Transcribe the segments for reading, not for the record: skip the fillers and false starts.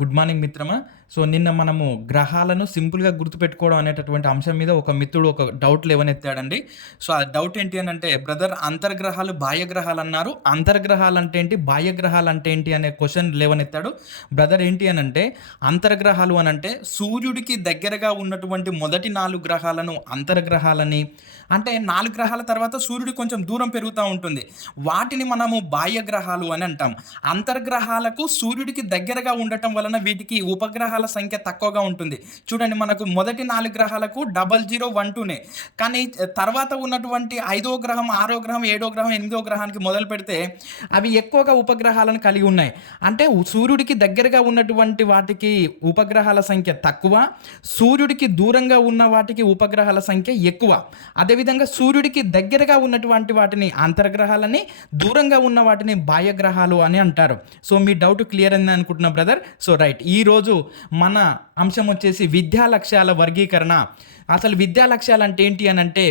Good morning మిత్రమా. So, నిన్న మనము గ్రహాలను సింపుల్‌గా గుర్తుపెట్టుకోవడం అనేటటువంటి అంశం మీద ఒక మిత్రుడు ఒక డౌట్ లేవనెత్తాడండి. సో, ఆ డౌట్ ఏంటి అనంటే, బ్రదర్ అంతర్గ్రహాలు, బాహ్య గ్రహాలన్నారు. అంతర్గ్రహాలంటే ఏంటి? బాహ్య గ్రహాలంటే ఏంటి? అనే క్వెషన్ లేవనెత్తాడు. బ్రదర్ ఏంటి అనంటే, అంతర్గ్రహాలు అనంటే సూర్యుడికి దగ్గరగా ఉన్నటువంటి మొదటి 4 గ్రహాలను అంతర్గ్రహాలని, అంటే 4 గ్రహాల తర్వాత సూర్యుడికి కొంచెం దూరం పెరుగుతా ఉంటుంది. వాటిని మనము బాహ్య గ్రహాలు అని అంటాం. అంతర్గ్రహాలకు సూర్యుడికి దగ్గరగా ఉండటం వలన వీటికి ఉపగ్రహాల సంఖ్య తక్కువగా ఉంటుంది. చూడండి, మనకు మొదటి 4 గ్రహాలకు 0012నే. కానీ తర్వాత ఉన్నటువంటి 5వ గ్రహం, 6వ గ్రహం, 7వ గ్రహం, 8వ గ్రహానికి మొదలు పెడితే అవి ఎక్కువగా ఉపగ్రహాలను కలిగి ఉన్నాయి. అంటే సూర్యుడికి దగ్గరగా ఉన్నటువంటి వాటికి ఉపగ్రహాల సంఖ్య తక్కువ, సూర్యుడికి దూరంగా ఉన్న వాటికి ఉపగ్రహాల సంఖ్య ఎక్కువ. అదేవిధంగా సూర్యుడికి దగ్గరగా ఉన్నటువంటి వాటిని అంతర్గ్రహాలని, దూరంగా ఉన్న వాటిని బాహ్య గ్రహాలు అని అంటారు. సో, మీ డౌట్ క్లియర్ అని అనుకుంటున్నా బ్రదర్. So, right. ఈరోజు మన అంశం వచ్చేసి విద్యా లక్ష్యాల వర్గీకరణ. అసలు విద్యా లక్ష్యాలు అంటే ఏంటి అని అంటే,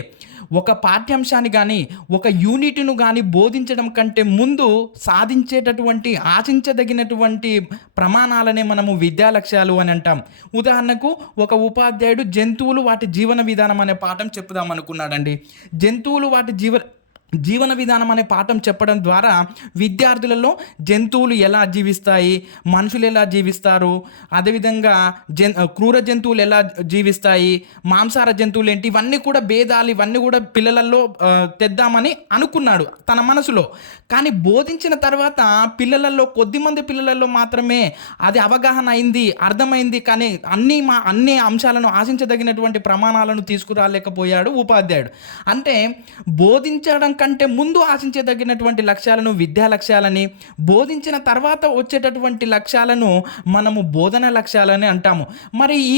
ఒక పాఠ్యాంశాన్ని కానీ, ఒక యూనిట్ను కానీ బోధించడం కంటే ముందు సాధించేటటువంటి ఆశించదగినటువంటి ప్రమాణాలనే మనము విద్యా లక్ష్యాలు అని అంటాం. ఉదాహరణకు, ఒక ఉపాధ్యాయుడు జంతువులు వాటి జీవన విధానం అనే పాఠం చెప్పుదాం అనుకున్నాడండి. జంతువులు వాటి జీవన విధానం అనే పాఠం చెప్పడం ద్వారా విద్యార్థులలో జంతువులు ఎలా జీవిస్తాయి, మనుషులు ఎలా జీవిస్తారు, అదేవిధంగా క్రూర జంతువులు ఎలా జీవిస్తాయి, మాంసాహార జంతువులు ఏంటి, ఇవన్నీ కూడా భేదాలు, ఇవన్నీ కూడా పిల్లలలో తెద్దామని అనుకున్నాడు తన మనసులో. కానీ బోధించిన తర్వాత పిల్లలలో కొద్దిమంది పిల్లలలో మాత్రమే అది అవగాహన అయింది, అర్థమైంది. కానీ అన్ని అంశాలను ఆశించదగినటువంటి ప్రమాణాలను తీసుకురాలేకపోయాడు ఉపాధ్యాయుడు. అంటే బోధించడం కంటే ముందు ఆశించదగినటువంటి లక్ష్యాలను విద్యా లక్ష్యాలని, బోధించిన తర్వాత వచ్చేటటువంటి లక్ష్యాలను మనము బోధన లక్ష్యాలని అంటాము. మరి ఈ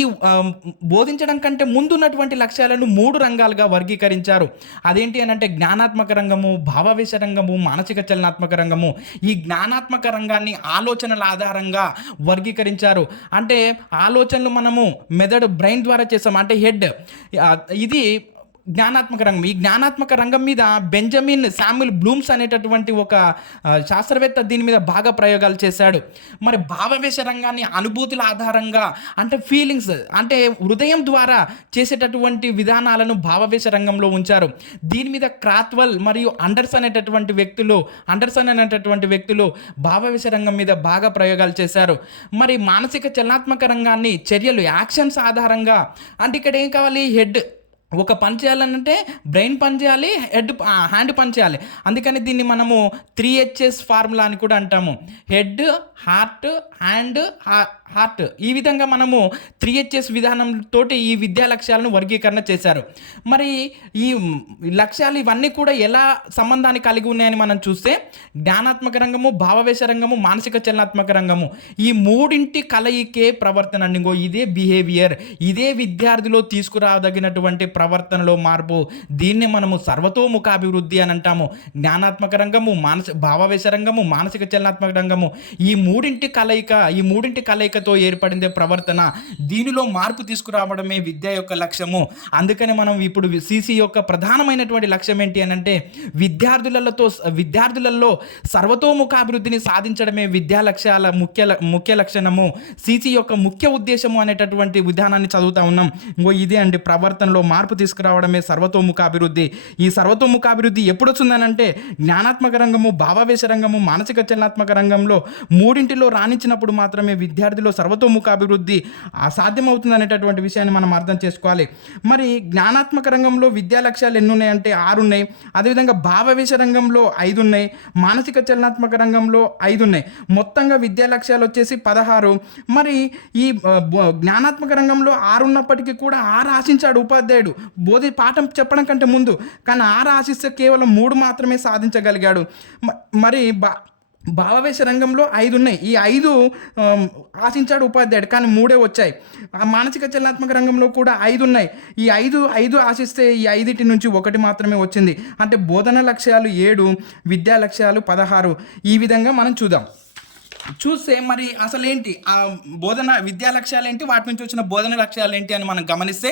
బోధించడం కంటే ముందు ఉన్నటువంటి లక్ష్యాలను 3 రంగాలుగా వర్గీకరించారు. అదేంటి అని అంటే జ్ఞానాత్మక రంగము, భావావేశ రంగము, మానసిక చలనాత్మక రంగము. ఈ జ్ఞానాత్మక రంగాన్ని ఆలోచనల ఆధారంగా వర్గీకరించారు. అంటే ఆలోచనలు మనము మెదడు, బ్రెయిన్ ద్వారా చేస్తాం, అంటే హెడ్. ఇది జ్ఞానాత్మక రంగం. ఈ జ్ఞానాత్మక రంగం మీద బెంజమిన్ శామ్యుల్ బ్లూమ్స్ అనేటటువంటి ఒక శాస్త్రవేత్త దీని మీద బాగా ప్రయోగాలు చేశాడు. మరి భావవేశ రంగాన్ని అనుభూతుల ఆధారంగా, అంటే ఫీలింగ్స్, అంటే హృదయం ద్వారా చేసేటటువంటి విధానాలను భావవేశ రంగంలో ఉంచారు. దీని మీద క్రాత్వెల్ మరియు అండర్సన్ అనేటటువంటి వ్యక్తులు భావవేశ రంగం మీద బాగా ప్రయోగాలు చేశారు. మరి మానసిక చలనాత్మక రంగాన్ని చర్యలు, యాక్షన్స్ ఆధారంగా, అంటే ఇక్కడ ఏం కావాలి, హెడ్ ఒక పని చేయాలనంటే బ్రెయిన్ పని చేయాలి, హ్యాండ్ పని చేయాలి. అందుకని దీన్ని మనము 3H's ఫార్ములా అని కూడా అంటాము. Head, heart, hand, heart. ఈ విధంగా మనము 3H's విధానంతో ఈ విద్యా లక్ష్యాలను వర్గీకరణ చేశారు. మరి ఈ లక్ష్యాలు ఇవన్నీ కూడా ఎలా సంబంధాన్ని కలిగి ఉన్నాయని మనం చూస్తే, జ్ఞానాత్మక రంగము, భావవేశ రంగము, మానసిక చలనాత్మక రంగము, ఈ మూడింటి కలయికే ప్రవర్తన. ఇదే బిహేవియర్, ఇదే విద్యార్థిలో తీసుకురాదగినటువంటి ప్రవర్తనలో మార్పు. దీన్నే మనము సర్వతోముఖాభివృద్ధి అని అంటాము. జ్ఞానాత్మక రంగము, భావవేశ రంగము, మానసిక చలనాత్మక రంగము, ఈ మూడింటి కలయికతో ఏర్పడిందే ప్రవర్తన. దీనిలో మార్పు తీసుకురావడమే విద్య యొక్క లక్ష్యము. అందుకని మనం ఇప్పుడు సిసి యొక్క ప్రధానమైనటువంటి లక్ష్యం ఏంటి అని అంటే, విద్యార్థులలో సర్వతోముఖాభివృద్ధిని సాధించడమే విద్యా లక్ష్యాల ముఖ్య లక్షణము. సిసి యొక్క ముఖ్య ఉద్దేశము అనేటటువంటి విధానాన్ని చదువుతా ఉన్నాం. ఇదే అండి, ప్రవర్తనలో మార్పు తీసుకురావడమే సర్వతోముఖాభివృద్ధి. ఈ సర్వతోముఖాభివృద్ధి ఎప్పుడు వస్తుందనంటే, జ్ఞానాత్మక రంగము, భావవేశ రంగము, మానసిక చలనాత్మక రంగంలో మూడింటిలో రాణించినప్పుడు మాత్రమే విద్యార్థిలో సర్వతోముఖాభివృద్ధి సాధ్యమవుతుంది అనేటటువంటి విషయాన్ని మనం అర్థం చేసుకోవాలి. మరి జ్ఞానాత్మక రంగంలో విద్యా లక్ష్యాలు ఎన్ని ఉన్నాయంటే 6 ఉన్నాయి. అదేవిధంగా భావవేశ రంగంలో 5 ఉన్నాయి. మానసిక చలనాత్మక రంగంలో 5 ఉన్నాయి. మొత్తంగా విద్యా లక్ష్యాలు వచ్చేసి 16. మరి ఈ జ్ఞానాత్మక రంగంలో 6 ఉన్నప్పటికీ కూడా 6 ఆశించాడు ఉపాధ్యాయుడు పాఠం చెప్పడం కంటే ముందు. కానీ 6 ఆశిస్తే కేవలం 3 మాత్రమే సాధించగలిగాడు. మరి భావవేశ రంగంలో 5 ఉన్నాయి. ఈ 5 ఆశించాడు ఉపాధ్యాయుడు, కానీ 3 వచ్చాయి. మానసిక చలనాత్మక రంగంలో కూడా 5 ఉన్నాయి. ఈ 5 ఆశిస్తే ఈ 5 నుంచి 1 మాత్రమే వచ్చింది. అంటే బోధన లక్ష్యాలు 7, విద్యా లక్ష్యాలు 16. ఈ విధంగా మనం చూస్తే మరి అసలు ఏంటి ఆ విద్యా లక్ష్యాలు ఏంటి, వాటి నుంచి వచ్చిన బోధన లక్ష్యాలు ఏంటి అని మనం గమనిస్తే,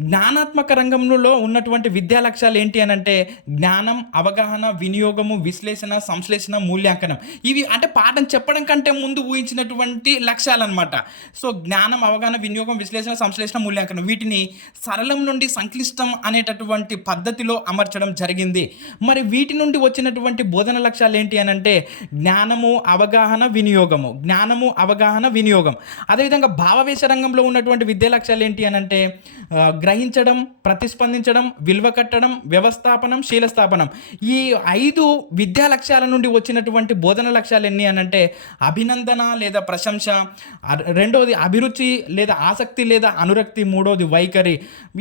జ్ఞానాత్మక రంగంలో ఉన్నటువంటి విద్యా లక్ష్యాలు ఏంటి అనంటే జ్ఞానం, అవగాహన, వినియోగము, విశ్లేషణ, సంశ్లేషణ, మూల్యాంకనం. ఇవి అంటే పాఠం చెప్పడం కంటే ముందు ఊహించినటువంటి లక్ష్యాలన్నమాట. సో జ్ఞానం, అవగాహన, వినియోగం, విశ్లేషణ, సంశ్లేషణ, మూల్యాంకనం వీటిని సరళం నుండి సంక్లిష్టం అనేటటువంటి పద్ధతిలో అమర్చడం జరిగింది. మరి వీటి నుండి వచ్చినటువంటి బోధన లక్ష్యాలు ఏంటి అనంటే జ్ఞానము, అవగాహన, వినియోగము, జ్ఞానము, అవగాహన, వినియోగం. అదేవిధంగా భావవేశ రంగంలో ఉన్నటువంటి విద్యా లక్ష్యాలు ఏంటి అనంటే గ్రహించడం, ప్రతిస్పందించడం, విలువ కట్టడం, వ్యవస్థాపనం, శీలస్థాపనం. ఈ 5 విద్యా లక్ష్యాల నుండి వచ్చినటువంటి బోధన లక్ష్యాలు ఎన్ని అనంటే అభినందన లేదా ప్రశంస, రెండోది అభిరుచి లేదా ఆసక్తి లేదా అనురక్తి, మూడోది వైఖరి.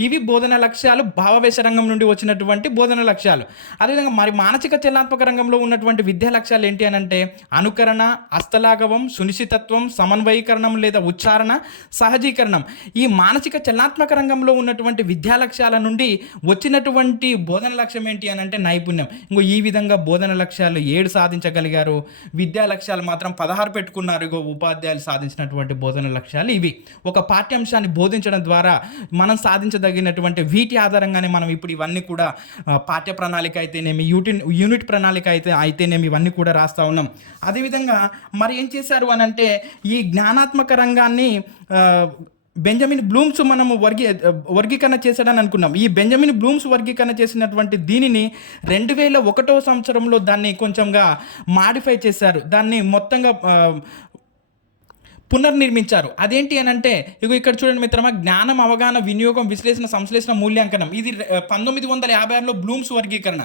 ఇవి బోధన లక్ష్యాలు, భావవేశ రంగం నుండి వచ్చినటువంటి బోధన లక్ష్యాలు. అదేవిధంగా మరి మానసిక చలనాత్మక రంగంలో ఉన్నటువంటి విద్యా లక్ష్యాలు ఏంటి అనంటే అనుకరణ, హస్తలాఘవం, సునిశ్చితత్వం, సమన్వయీకరణం లేదా ఉచ్చారణ, సహజీకరణం. ఈ మానసిక చలనాత్మక రంగంలో ఉన్నటువంటి విద్యా లక్ష్యాల నుండి వచ్చినటువంటి బోధన లక్ష్యం ఏంటి అనంటే నైపుణ్యం. ఈ విధంగా బోధన లక్ష్యాలు 7 సాధించగలిగారు, విద్యా లక్ష్యాలు మాత్రం 16 పెట్టుకున్నారు. ఉపాధ్యాయులు సాధించినటువంటి బోధన లక్ష్యాలు ఇవి. ఒక పాఠ్యాంశాన్ని బోధించడం ద్వారా మనం సాధించదగినటువంటి వీటి ఆధారంగానే మనం ఇప్పుడు ఇవన్నీ కూడా పాఠ్య ప్రణాళిక అయితేనేమి, యూనిట్ ప్రణాళిక అయితేనేమి ఇవన్నీ కూడా రాస్తా ఉన్నాం. అదేవిధంగా మరి ఏం చేశారు అనంటే ఈ జ్ఞానాత్మక రంగాన్ని బెంజమిన్ బ్లూమ్స్ మనము వర్గీకరణ చేశాడని అనుకున్నాం. ఈ బెంజమిన్ బ్లూమ్స్ వర్గీకరణ చేసినటువంటి దీనిని 2001వ సంవత్సరంలో దాన్ని కొంచెంగా మాడిఫై చేశారు, దాన్ని మొత్తంగా పునర్నిర్మించారు. అదేంటి అని అంటే ఇక్కడ చూడండి మిత్రమా, జ్ఞానం, అవగాహన, వినియోగం, విశ్లేషణ, సంశ్లేషణ, మూల్యాంకనం. ఇది 1956లో బ్లూమ్స్ వర్గీకరణ.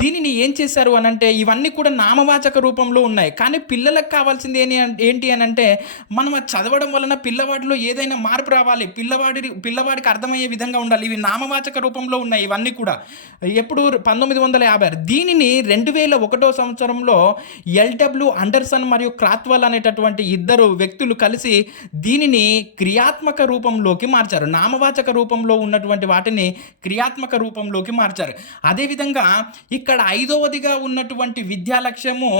దీనిని ఏం చేశారు అని అంటే ఇవన్నీ కూడా నామవాచక రూపంలో ఉన్నాయి. కానీ పిల్లలకు కావాల్సింది ఏంటి అని అంటే మనం చదవడం వలన పిల్లవాడిలో ఏదైనా మార్పు రావాలి, పిల్లవాడికి అర్థమయ్యే విధంగా ఉండాలి. ఇవి నామవాచక రూపంలో ఉన్నాయి ఇవన్నీ కూడా. ఎప్పుడు 1956. దీనిని 2001వ సంవత్సరంలో ఎల్డబ్ల్యూ అండర్సన్ మరియు క్రాత్వెల్ అనేటటువంటి ఇద్దరు వ్యక్తులు కలిసి దీనిని క్రియాత్మక రూపంలోకి మార్చారు. నామవాచక రూపంలో ఉన్నటువంటి వాటిని క్రియాత్మక రూపంలోకి మార్చారు. అదేవిధంగా ఇక్కడ 5వదిగా ఉన్నటువంటి విద్యా లక్ష్యము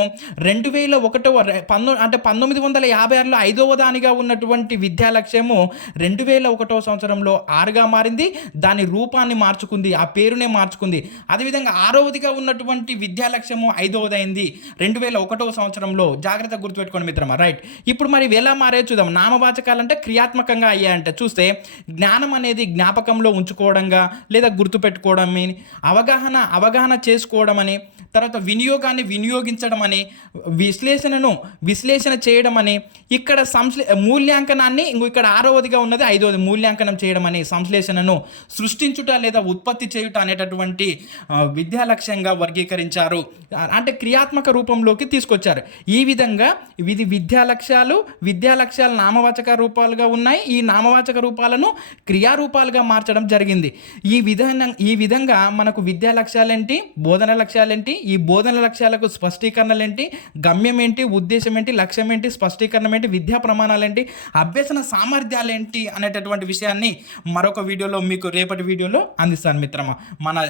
1956లో 5వ దానిగా ఉన్నటువంటి విద్యా లక్ష్యము 2001వ సంవత్సరంలో 6గా మారింది. దాని రూపాన్ని మార్చుకుంది, ఆ పేరునే మార్చుకుంది. అదేవిధంగా 6వదిగా ఉన్నటువంటి విద్యా లక్ష్యము 5వదైంది 2001వ సంవత్సరంలో. జాగ్రత్తగా గుర్తుపెట్టుకోండి మిత్రమా. రైట్, ఇప్పుడు మరి ఎలా మారే చూద్దాం. నామవాచకాలంటే క్రియాత్మకంగా అయ్యాయంటే చూస్తే జ్ఞానం అనేది జ్ఞాపకంలో ఉంచుకోవడంగా లేదా గుర్తుపెట్టుకోవడం, అవగాహన చేసుకోవడం అని, తర్వాత వినియోగాన్ని వినియోగించడం అని, విశ్లేషణ చేయడం అని, ఇక్కడ మూల్యాంకనాన్ని ఇక్కడ 6వదిగా ఉన్నది 5వది మూల్యాంకనం చేయడం అని, సంశ్లేషణను సృష్టించుట లేదా ఉత్పత్తి చేయుట అనేటటువంటి విద్యా లక్ష్యంగా వర్గీకరించారు. అంటే క్రియాత్మక రూపంలోకి తీసుకొచ్చారు. ఈ విధంగా ఇది విద్యా లక్ష్యాలు నామవాచక రూపాలుగా ఉన్నాయి. ఈ నామవాచక రూపాలను క్రియారూపాలుగా మార్చడం జరిగింది. ఈ విధంగా మనకు విద్యా లక్ష్యాలేంటి, బోధన లక్ష్యాలేంటి, ఈ బోధన లక్ష్యాలకు స్పష్టీకరణలు ఏంటి, గమ్యం ఏంటి, ఉద్దేశం ఏంటి, లక్ష్యం ఏంటి, స్పష్టీకరణ ఏంటి, విద్యా ప్రమాణాలు ఏంటి, అభ్యసన సామర్థ్యాలు ఏంటి అనేటటువంటి విషయాన్ని మరొక వీడియోలో మీకు రేపటి వీడియోలో అందిస్తాను మిత్రమా. మన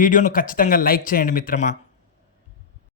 వీడియోను ఖచ్చితంగా లైక్ చేయండి మిత్రమా.